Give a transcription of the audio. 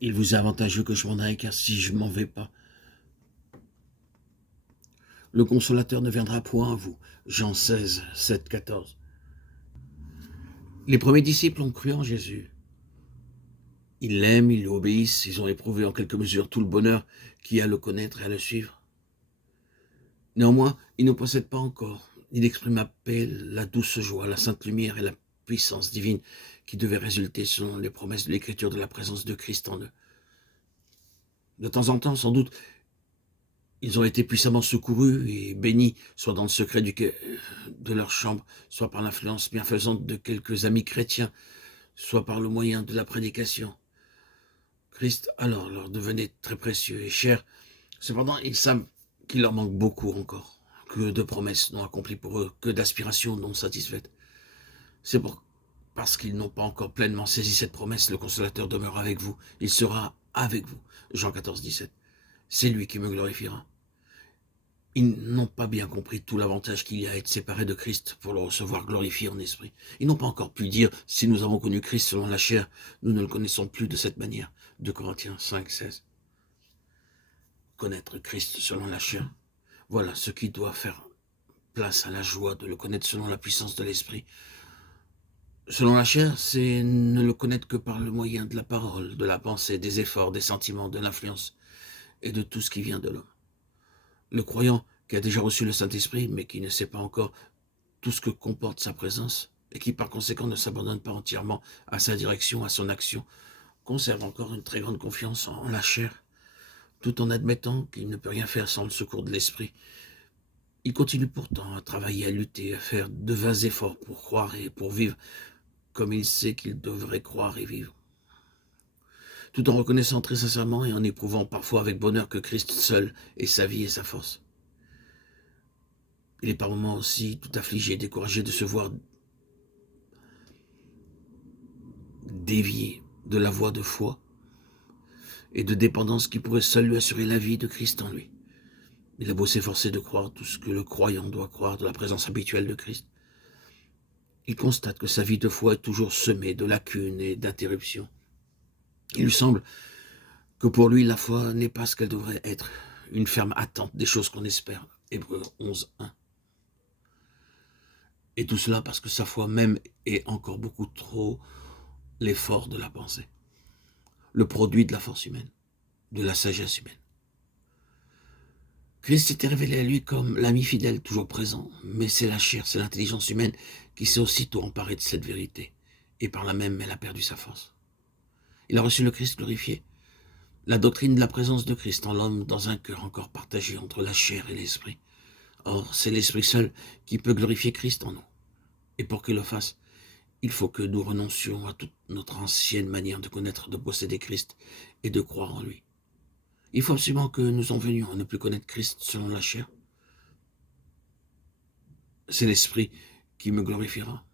Il vous est avantageux que je m'en aille, car si je m'en vais pas, le consolateur ne viendra point à vous. Jean 16, 7, 14. Les premiers disciples ont cru en Jésus. Ils l'aiment, ils lui obéissent, ils ont éprouvé en quelque mesure tout le bonheur qu'il y a à le connaître et à le suivre. Néanmoins, ils ne possèdent pas encore ni l'exprime paix, la douce joie, la sainte lumière et la puissance divine qui devait résulter selon les promesses de l'Écriture de la présence de Christ en eux. De temps en temps, sans doute, ils ont été puissamment secourus et bénis, soit dans le secret de leur chambre, soit par l'influence bienfaisante de quelques amis chrétiens, soit par le moyen de la prédication. Christ, alors, leur devenait très précieux et cher. Cependant, ils savent qu'il leur manque beaucoup encore, que de promesses non accomplies pour eux, que d'aspirations non satisfaites. C'est parce qu'ils n'ont pas encore pleinement saisi cette promesse, le consolateur demeure avec vous. Il sera avec vous. Jean 14, 17. C'est lui qui me glorifiera. Ils n'ont pas bien compris tout l'avantage qu'il y a à être séparés de Christ pour le recevoir glorifié en esprit. Ils n'ont pas encore pu dire, si nous avons connu Christ selon la chair, nous ne le connaissons plus de cette manière. 2 Corinthiens 5, 16. Connaître Christ selon la chair, voilà ce qui doit faire place à la joie de le connaître selon la puissance de l'esprit. Selon la chair, c'est ne le connaître que par le moyen de la parole, de la pensée, des efforts, des sentiments, de l'influence et de tout ce qui vient de l'homme. Le croyant qui a déjà reçu le Saint-Esprit, mais qui ne sait pas encore tout ce que comporte sa présence, et qui par conséquent ne s'abandonne pas entièrement à sa direction, à son action, conserve encore une très grande confiance en la chair, tout en admettant qu'il ne peut rien faire sans le secours de l'Esprit. Il continue pourtant à travailler, à lutter, à faire de vains efforts pour croire et pour vivre comme il sait qu'il devrait croire et vivre, tout en reconnaissant très sincèrement et en éprouvant parfois avec bonheur que Christ seul est sa vie et sa force. Il est par moments aussi tout affligé, découragé de se voir dévié de la voie de foi et de dépendance qui pourrait seul lui assurer la vie de Christ en lui. Il a beau s'efforcer de croire tout ce que le croyant doit croire de la présence habituelle de Christ, il constate que sa vie de foi est toujours semée de lacunes et d'interruptions. Il lui semble que pour lui, la foi n'est pas ce qu'elle devrait être, une ferme attente des choses qu'on espère. Hébreux 11, 1. Et tout cela parce que sa foi même est encore beaucoup trop l'effort de la pensée, le produit de la force humaine, de la sagesse humaine. Christ s'était révélé à lui comme l'ami fidèle toujours présent, mais c'est la chair, c'est l'intelligence humaine qui s'est aussitôt emparée de cette vérité, et par là même elle a perdu sa force. Il a reçu le Christ glorifié, la doctrine de la présence de Christ en l'homme dans un cœur encore partagé entre la chair et l'esprit. Or, c'est l'esprit seul qui peut glorifier Christ en nous. Et pour qu'il le fasse, il faut que nous renoncions à toute notre ancienne manière de connaître, de posséder Christ et de croire en lui. Il faut absolument que nous en venions à ne plus connaître Christ selon la chair. C'est l'esprit qui me glorifiera.